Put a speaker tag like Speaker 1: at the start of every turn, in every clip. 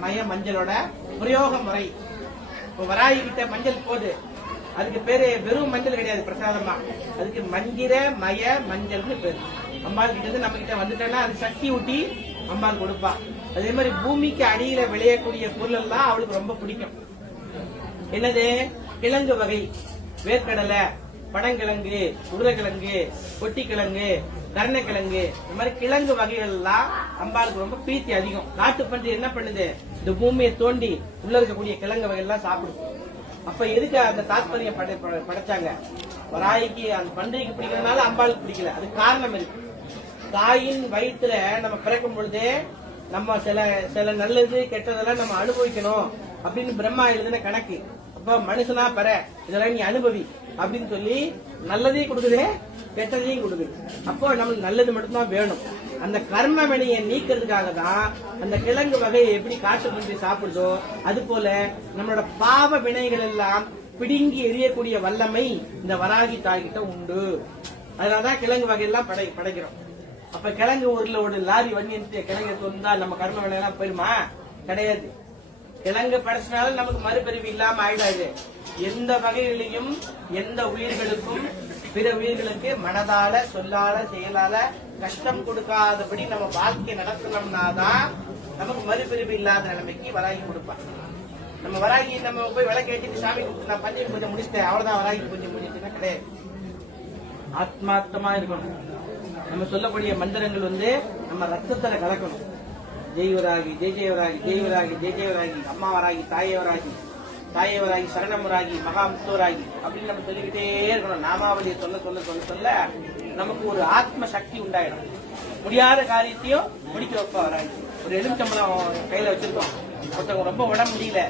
Speaker 1: மய மஞ்சளோட பிரயோக முறை இப்போ வராயி கிட்ட மஞ்சள் போது. அதுக்கு பேரு வெறும் மஞ்சள் கிடையாது பிரசாதமா. அதுக்கு மஞ்சிர மய மஞ்சள்னு பேரு. அம்பாள் கிட்ட இருந்து நம்ம கிட்ட வந்துட்டோம்னா அது சக்தி ஊட்டி அம்பாள் கொடுப்பா. அதே மாதிரி பூமிக்கு அடியில விளையக்கூடிய பொருள் எல்லாம் அவளுக்கு ரொம்ப பிடிக்கும். என்னது? கிழங்கு வகை. வேர்க்கடலை. பனங்கிழங்கு உருளைக்கிழங்கு கொட்டிக்கிழங்கு கருணக்கிழங்கு இந்த மாதிரி கிழங்கு வகைகள் எல்லாம் அம்பாளுக்கு ரொம்ப பிரீத்தி அதிகம். நாட்டு பன்றி என்ன பண்ணுது? இந்த பூமியை தோண்டி உள்ள இருக்கக்கூடிய கிழங்கு வகை எல்லாம் சாப்பிடுது. அப்ப எதுக்கு அந்த தாத்பரியம் படை பட- படைச்சாங்க? வராய்க்கு அந்த பன்றிக்கு பிடிக்கிறதுனால அம்பாளுக்கு பிடிக்கல. அது காரணம் இருக்கு. தாயின் வயிற்றுல நம்ம பிறக்கும் பொழுதே நம்ம சில சில நல்லது கெட்டதெல்லாம் நம்ம அனுபவிக்கணும் அப்படின்னு பிரம்மா எழுதின கணக்கு. அப்ப மனுஷனா பெற. இதெல்லாம் நீ அனுபவி. அப்படின்னு சொல்லி நல்லதையும் கொடுக்குது கெட்டதையும் கொடுக்குது. அப்போ நம்மளுக்கு நல்லது மட்டும்தான் வேணும். அந்த கர்ம வினையை நீக்கிறதுக்காக தான் அந்த கிழங்கு வகையை எப்படி காட்டு பண்ணி சாப்பிடுதோ அது போல நம்மளோட பாவ வினைகள் எல்லாம் பிடுங்கி எரியக்கூடிய வல்லமை இந்த வராகி தாய்கிட்ட உண்டு. அதனாலதான் கிழங்கு வகையெல்லாம் படை படைக்கிறோம். அப்ப கிழங்கு ஊர்ல ஒரு லாரி வண்டி எடுத்து கிழங்கு தொந்தா நம்ம கர்ம வினையெல்லாம் போயிருமா? கிடையாது. கிழங்கு படைச்சினாலும் நமக்கு மறுபிரிவு இல்லாம ஆயிடாது. எந்த வகையிலையும் எந்த உயிர்களுக்கும் பிற உயிர்களுக்கு மனதால சொல்லால செயலால கஷ்டம் கொடுக்காதபடி நம்ம வாழ்க்கை நடத்தணும்னா தான் நமக்கு மறுபிரிவு இல்லாத நிலைமைக்கு வராகி கொடுப்பான். நம்ம வராகி நம்ம போய் விலை ஏற்றிட்டு சாமி கொடுத்து நான் பஞ்சமி பூஜை முடிச்சிட்டேன் அவ்வளவுதான் வராகி பூஜை முடிச்சுன்னா கிடையாது. ஆத்மார்த்தமா இருக்கணும். நம்ம சொல்லக்கூடிய மந்திரங்கள் வந்து நம்ம ரத்தத்துல கலக்கணும். ஜெய்வராகி ஜெய்ஜெயவராகி ஜெய்வராகி ஜெய் அம்மாவராகி தாயவராகி தாயவராகி சரணமுராகி மகாமுத்தோராகி அப்படின்னு நம்ம சொல்லிக்கிட்டே இருக்கணும். நாமாவளியை சொல்ல சொல்ல சொல்ல சொல்ல நமக்கு ஒரு ஆத்ம சக்தி உண்டாயிடும். முடியாத காரியத்தையும் முடிக்க வைப்பவராகி ஒரு எலுமிச்சம்பழம் கையில வச்சிருக்கோம். ஒருத்தவங்க ரொம்ப உடம்பு முடியல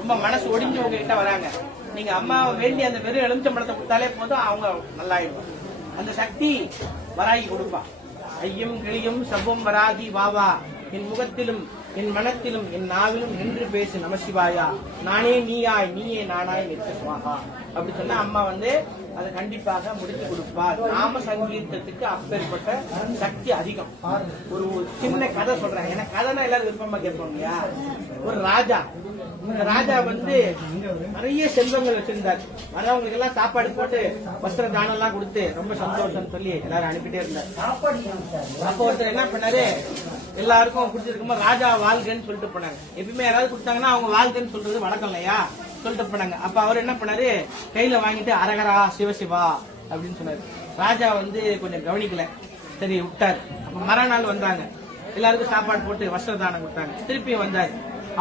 Speaker 1: ரொம்ப மனசு ஒடிஞ்சு உங்ககிட்ட வராங்க. நீங்க அம்மாவை வேண்டி அந்த வெறும் எலுமிச்சம்பழத்தை கொடுத்தாலே போதும் அவங்க நல்லாயிடுவாங்க. அந்த சக்தி வராகி கொடுப்பா. ஐயும் கிளியும் சபும் வராகி வாவா என் முகத்திலும் என் மனத்திலும் என் நாவிலும் நின்று பேசு நமசிவாயா நானே நீயாய் நீயே நானாய் நிற்க சுவாகா. அப்படி சொன்னா அம்மா வந்து அதை கண்டிப்பாக முடித்து கொடுப்பார். நாம சங்கீதத்துக்கு அப்பேற்பட்ட சக்தி அதிகம். ஒரு சின்ன கதை சொல்றேன். ஏன்னா கதைனா எல்லாரும் விருப்பமா கேட்போம் இல்லையா? ஒரு ராஜா. இந்த ராஜா வந்து நிறைய செல்வங்கள் வச்சிருந்தார். வரவங்களுக்கு எல்லாம் சாப்பாடு போட்டு வஸ்திர தானம் எல்லாம் கொடுத்து ரொம்ப சந்தோஷம் சொல்லி எல்லாரும் அனுப்பிட்டே இருந்தார். அப்ப ஒருத்தர் என்ன பண்ணாரு? எல்லாருக்கும் கொடுத்துருக்கும்போது ராஜா வாழ்கன்னு சொல்லிட்டு போனாங்க. எப்பயுமே யாராவது கொடுத்தாங்கன்னா அவங்க வாழ்கன்னு சொல்றது வழக்கம் இல்லையா? சொல்லிட்டு போனாங்க. அப்ப அவர் என்ன பண்ணாரு? கையில வாங்கிட்டு அரகரா சிவசிவா அப்படின்னு சொன்னாரு. ராஜா வந்து கொஞ்சம் கவனிக்கல. சரி விட்டார். அப்ப மறுநாள் வந்தாங்க. எல்லாருக்கும் சாப்பாடு போட்டு வஸ்திர தானம் கொடுத்தாங்க. திருப்பியும் வந்தாரு.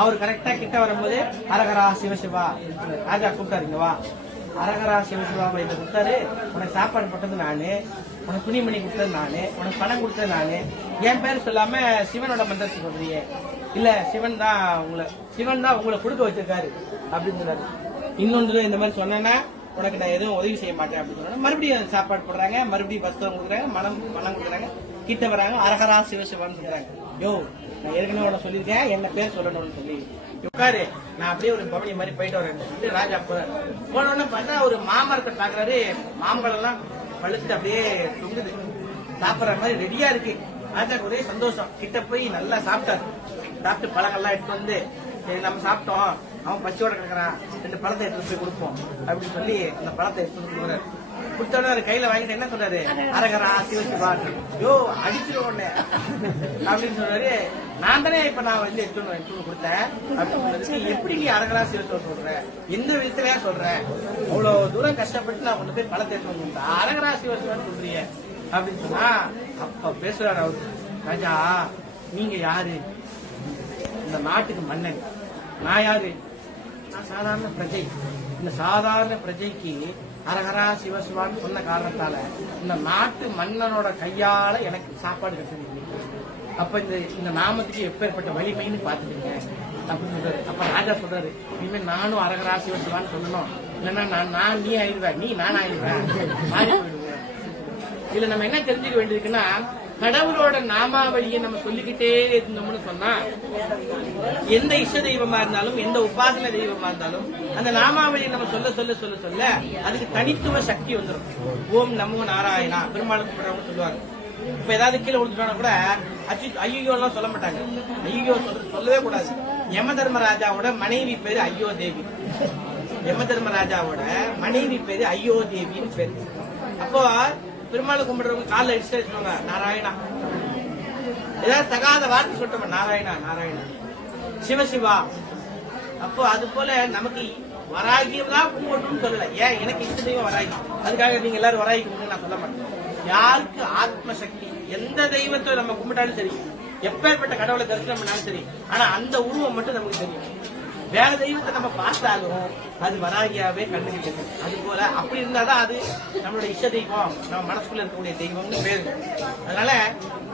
Speaker 1: அவர் கரெக்டா கிட்ட வரும்போது அரகரா சிவசிவா அப்படின்னு ராஜா கூப்பிட்டாருங்க வா. அரகரா சிவசிவா இதை கொடுத்தாரு. உனக்கு சாப்பாடு போட்டது நானு. உனக்கு துணிமணி கொடுத்தது நானு. உனக்கு பணம் கொடுத்தது நானு. என் பேர் சொல்லாம சிவனோட மந்திரத்தை சொல்றியே. இல்ல சிவன் தான் உங்களை சிவன் தான் உங்களை கொடுக்க வச்சிருக்காரு அப்படின்னு சொன்னாரு. இன்னொன்று இந்த மாதிரி சொன்னேன்னா உனக்கு நான் எதுவும் உதவி செய்ய மாட்டேன் அப்படின்னு சொன்னா மறுபடியும் சாப்பாடு போடுறாங்க மறுபடியும் வஸ்திரம் கொடுக்குறாங்க மனம் மனம் கொடுக்குறாங்க கிட்ட வராங்க அரகரா சிவசிவான்னு சொல்றாங்க. யோ நான் ஏற்கனவே உனக்கு சொல்லியிருக்கேன் என்ன பேர் சொல்லணும்னு சொல்லி. உட்காரு நான் அப்படியே ஒரு பவனி மாதிரி போயிட்டு வரேன். ராஜா போறாரு. போனோடனே பார்த்தா ஒரு மாமரத்தை பாக்குறாரு மாம்பழம் எல்லாம் பழுத்து அப்படியே தொங்குது. சாப்பிடுற மாதிரி ரெடியா இருக்கு. ராஜாக்கு ஒரே சந்தோஷம். கிட்ட போய் நல்லா சாப்பிட்டாரு. சாப்பிட்டு பழங்கள்லாம் எடுத்து வந்து நம்ம சாப்பிட்டோம். அவன் பசியோட கிடக்குறான். ரெண்டு பழத்தை எடுத்து போய் கொடுப்போம். அப்படின்னு சொல்லி அந்த பழத்தை எடுத்து வந்து கொடுக்குறாரு கொடுத்தோடனே கையில வாங்கிட்டு என்ன சொல்றாரு? அரகரா சிவசிவா யோ அடிச்சிருவோம் உடனே அப்படின்னு சொல்றாரு. நான் தானே இப்ப நான் வந்து எடுத்து வந்து எடுத்து கொடுத்தேன். அப்படின்னு சொன்னதுக்கு எப்படி நீ அரகரா சிவசிவா சொல்ற? எந்த விதத்திலயா சொல்ற? அவ்வளவு தூரம் கஷ்டப்பட்டு நான் கொண்டு போய் பழத்தை எடுத்து வந்து கொடுத்தேன். அரகரா சிவசிவான்னு சொல்றீங்க அப்படின்னு சொன்னா அப்ப பேசுறாரு அவரு. ராஜா நீங்க யாரு? இந்த நாட்டுக்கு மன்னன். நான் யாரு? நான் சாதாரண பிரஜை. இந்த சாதாரண பிரஜைக்கு அரகரா சிவசிவான்னு சொன்ன காரணத்தால இந்த நாட்டு மன்னனோட கையால எனக்கு சாப்பாடு கட்டுறீங்க அப்ப இந்த இந்த நாமத்துக்கு எப்பேற்பட்ட வலிமைன்னு பாத்துக்கீங்க அப்படின்னு சொல்றாரு. அப்ப ராஜா சொல்றாரு இனிமே நானும் அரகரா சிவசிவான்னு சொல்லணும். இல்லைன்னா நான் நான் நீ ஆயிடுவேன். நீ நான் ஆயிடுவேன் மாறி போயிடுவேன். இதுல நம்ம என்ன தெரிஞ்சுக்க வேண்டியிருக்குன்னா கடவுளோட நாமாவளியை நம்ம சொல்லிக்கிட்டே இருந்தோம்னு சொன்னா எந்த இஷ்ட தெய்வமா இருந்தாலும் எந்த உபாசன தெய்வமா இருந்தாலும் அந்த நாமாவளியை நம்ம சொல்ல சொல்ல சொல்ல சொல்ல அதுக்கு தனித்துவ சக்தி வந்துடும் ஓம் நமோ நாராயணா பெருமாள் கூப்பிடுறவங்க சொல்லுவாங்க. இப்ப ஏதாவது கீழே விழுந்துட்டோம்னா கூட அச்சு ஐயோ எல்லாம் சொல்ல மாட்டாங்க. ஐயோ சொல்லவே கூடாது. யம தர்மராஜாவோட மனைவி பேரு ஐயோ தேவி யம தர்மராஜாவோட மனைவி பேரு ஐயோ தேவின்னு பேரு. அப்போ பெருமாள் கும்பிடுறவங்க காலில் அடிச்சு சொல்லுவாங்க நாராயணா. ஏதாவது தகாத வார்த்தை சொல்லிட்டோம்? நாராயணா நாராயணா. சிவசிவா அப்போ அது போல நமக்கு வராகியம் தான் கும்பிடணும்னு சொல்லல. ஏன்? எனக்கு இந்த தெய்வம் வராகி. அதுக்காக நீங்க எல்லாரும் வராகி கும்பிட்டு நான் சொல்ல மாட்டேன். யாருக்கு ஆத்ம சக்தி எந்த தெய்வத்தை நம்ம கும்பிட்டாலும் சரி எப்பேற்பட்ட கடவுளை தரிசனம் பண்ணாலும் சரி ஆனா அந்த உருவம் மட்டும் நமக்கு தெரியும். வேற தெய்வத்தை நம்ம பார்த்தாலும் அது வராகியாவே கண்டுகிட்டு அது போல அப்படி இருந்தாதான் அது நம்மளுடைய இஷ்ட தெய்வம் நம்ம மனசுக்குள்ள இருக்கக்கூடிய தெய்வம்னு பேரு. அதனால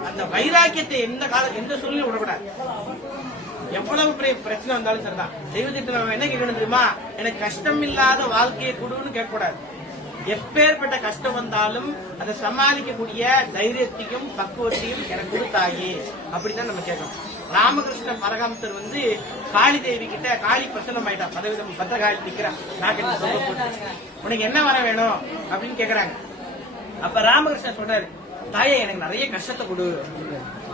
Speaker 1: அந்த வைராக்கியத்தை எந்த காலம் எந்த சூழ்நிலையும் விடக்கூடாது. எவ்வளவு பெரிய பிரச்சனை வந்தாலும் சரிதான். தெய்வத்திட்ட நம்ம என்ன கேட்கணும் தெரியுமா? எனக்கு கஷ்டம் இல்லாத வாழ்க்கையை கொடுன்னு கேட்கக்கூடாது. எப்பேற்பட்ட கஷ்டம் வந்தாலும் அதை சமாளிக்கக்கூடிய தைரியத்தையும் பக்குவத்தையும் எனக்கு கொடுத்தாயே. அப்படிதான் நம்ம கேட்கணும். ராமகிருஷ்ண பரகாம்சர் வந்து காளி தேவி கிட்ட காளி பிரசனம் ஆயிட்டா பதவிதம் பத்திரகாளி நிக்கிறா நாக்கு சொல்ல போட்டு. உனக்கு என்ன வர வேணும் அப்படின்னு கேக்குறாங்க. அப்ப ராமகிருஷ்ணன் சொல்றாரு தாயே எனக்கு நிறைய கஷ்டத்தை கொடு.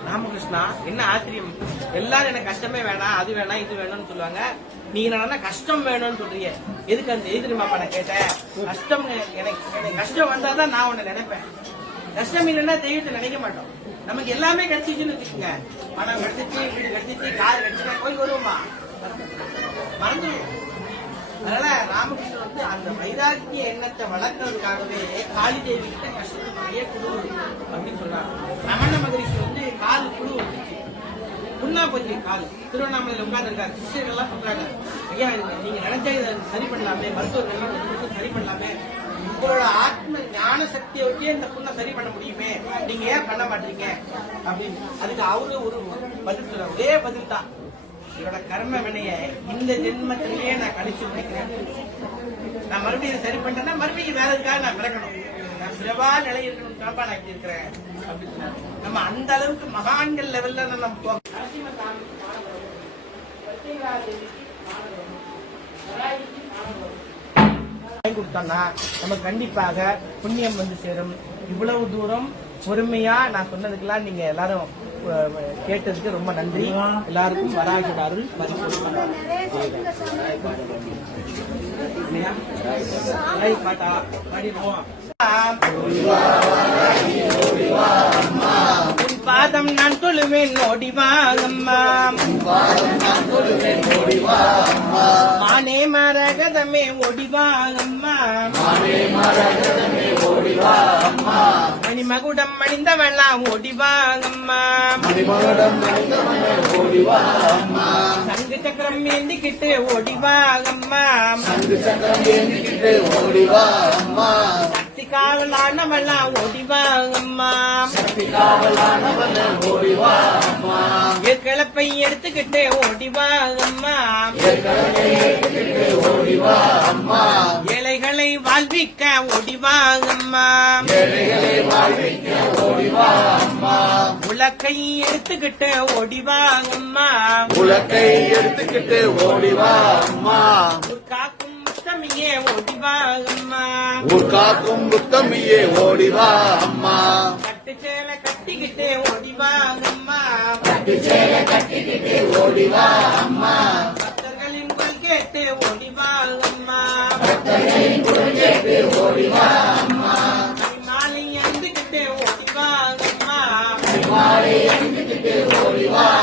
Speaker 1: ராமகிருஷ்ணா என்ன ஆச்சரியம்? எல்லாரும் எனக்கு கஷ்டமே வேணாம் அது வேணாம் இது வேணும்னு சொல்லுவாங்க. நீ என்னன்னா கஷ்டம் வேணும்னு சொல்றீங்க எதுக்கு அந்த எது தெரியுமாப்பா நான் கேட்டேன்? கஷ்டம் எனக்கு எனக்கு கஷ்டம் வந்தாதான் நான் உன்னை நினைப்பேன். கஷ்டம் இல்லைன்னா தெய்வத்தை நினைக்க மாட்டோம். நமக்கு எல்லாமே கிடைச்சிச்சுன்னு வச்சுக்கோங்க. பணம் கிடைச்சிச்சு வீடு கிடைச்சிச்சு கார் கிடைச்சிச்சு போய் வருவோமா? மறந்துடுவோம் அதனால ராமகிருஷ்ணன் வந்து அந்த வைராக்கிய எண்ணத்தை வளர்க்கறதுக்காகவே காளி தேவி கிட்ட கஷ்டத்தை நிறைய குழு அப்படின்னு சொல்றாங்க. ரமண மகரிஷி வந்து கால் குழு வந்துச்சு புண்ணா போச்சு கால். திருவண்ணாமலையில உட்கார்ந்துருக்காரு. சிஸ்டர்கள் எல்லாம் சொல்றாங்க ஐயா இது நீங்க நினைச்சா இதை சரி பண்ணலாமே மருத்துவர்கள் சரி பண்ணலாமே உங்களோட ஆத்ம ஞான சக்தியை வச்சே இந்த புண்ணை சரி பண்ண முடியுமே? நீங்க ஏன் பண்ண மாட்டீங்க? அப்படின்னு. அதுக்கு அவரு ஒரு பதில் ஒரே பதில் தான். என்னோட கர்ம வினைய இந்த ஜென்மத்திலேயே நான் கழிச்சு முடிக்கிறேன். நான் மறுபடியும் சரி பண்ணேன்னா மறுபடியும் வேற எதுக்காக நான் பிறக்கணும் நான் சிறவா நிலை இருக்கணும் காப்பா நான் இப்படி இருக்கிறேன் அப்படின்னு நம்ம அந்த அளவுக்கு மகான்கள் லெவல்ல நம்ம போகணும் நரசிம்மசாமி வாங்கி கொடுத்தோம்னா நம்ம கண்டிப்பாக புண்ணியம் வந்து சேரும். இவ்வளவு தூரம் பொறுமையா நான் சொன்னதுக்கெல்லாம் நீங்க எல்லாரும் கேட்டதுக்கு ரொம்ப நன்றி. எல்லாருக்கும் வராகியோட பாட்டா பாடிடுவோம் வாதம் நான் தொழுவேன் ஓடிவாங்கம்மா மானே மரகதமே ஓடிவாங்கம்மா மணிமகுடம் மணிந்தவெல்லாம் ஓடிவாங்கம்மா சங்கு சக்கரம் ஏந்திக்கிட்டு ஓடிவாங்கம்மா சக்தி காவலானவெல்லாம் ஓடிவாங்கம்மா கிளப்பை எடுத்துக்கிட்டு ஓடிவாங்கம்மா ஏழைகளை வாழ்விக்க ஓடிவாங்கம்மா உலக்கை எடுத்துக்கிட்டு ஓடிவாங்கம்மா
Speaker 2: உலக்கை எடுத்துக்கிட்டு ஓடிவா
Speaker 1: முத்தமியே ஓடிவாங்கம்மா
Speaker 2: ஊர் காக்கும் புத்தமியே ஓடிவா அம்மா.
Speaker 1: கட்டு சேலை கட்டிக்கிட்டு
Speaker 2: ஓடிவா அம்மா.
Speaker 1: பக்தர்களின் குரல் கேட்டு ஓடிவாங்கம்மா மாலை அந்துக்கிட்டு ஓடிவாங்கம்மா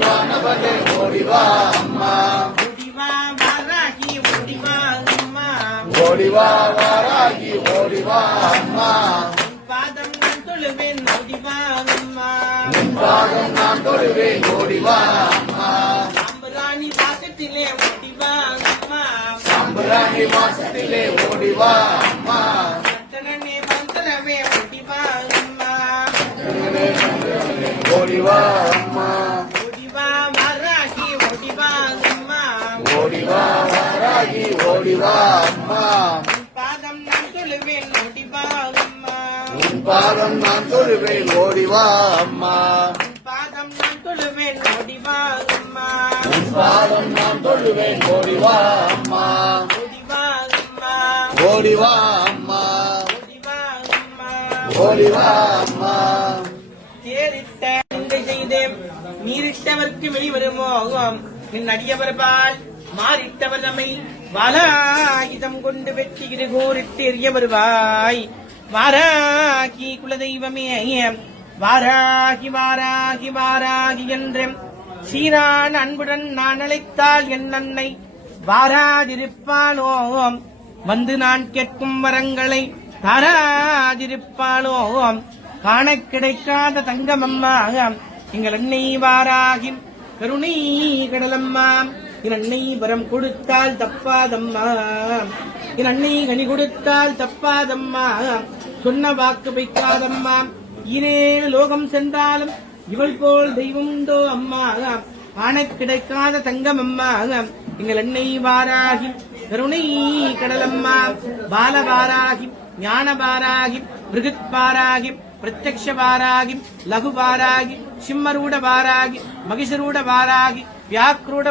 Speaker 2: வானவரே ஓடிவா அம்மா
Speaker 1: ஓடிவா வாராகி
Speaker 2: ஓடிவா அம்மா.
Speaker 1: பாதம் நான் தொழுவேன் ஓடிவாங்கம்மா
Speaker 2: பாதம் நான் தொழுவேன் ஓடிவா
Speaker 1: அம்பராணி
Speaker 2: மாசத்திலே ஓடிவா அம்மா.
Speaker 1: சத்தனே மந்திரமே ஓடிவாங்கம்மா
Speaker 2: ஓடிவா அம்மா.
Speaker 1: ஓடிவா வாராகி ஓடிவாங்கம்மா
Speaker 2: ஓடிவா வாராகி ஓடிவா அம்மா.
Speaker 1: பாதம் நான் தொழுவேன் ஓடிவாங்கம்மா
Speaker 2: உன் உன் பாதம் நான் தொழுவேன் ஓடிவா அம்மா.
Speaker 1: பாதம் நான் தொழுவேன் ஓடிவா அம்மா.
Speaker 2: பாதம் நான் ஓடிவா அம்மா
Speaker 1: ஓடிவா அம்மா.
Speaker 2: ஓடிவா அம்மா.
Speaker 1: ஓடிவா அம்மா. நிந்தை செய்தேன். நீரிட்டவர்க்கு வெளிவருமோ என் அடியவர் பால் மாறிட்டவர் நம்மை வாலாயுதம் கொண்டு வெட்டி இருகோரிட்டு எறிய வருவாய் வாராகி குலதெய்வமே வாராகி வாராகி வாராகி என்று சீரான் அன்புடன் நான் அழைத்தால் என் அன்னை வாராதிருப்பாளோ வந்து நான் கேட்கும் வரங்களை தராதிருப்பாளோ காண கிடைக்காத தங்கமம்மா எங்கள் அன்னை வாராகி கருணை கடலம்மா. என் அன்னை வரம் கொடுத்தால் தப்பாதம்மா. என் அன்னை கனி கொடுத்தால் தப்பாதம்மா. சொன்ன வாக்கு வைக்காதம்மா. இனே லோகம் சென்றாலும் இவள் போல் தெய்வம் தோ அம்மா. காண கிடைக்காத தங்கம் அம்மா எங்கள் அன்னை வாராகி கருணை கடலம்மா பாலவாராகி ஞானவாராகி பிருகத்பாராகி பிரத்யக்ஷ வாராகி லகு வாராகி சிம்மரூட வாராகி மகிஷரூட வாராகி வியாக்ரூட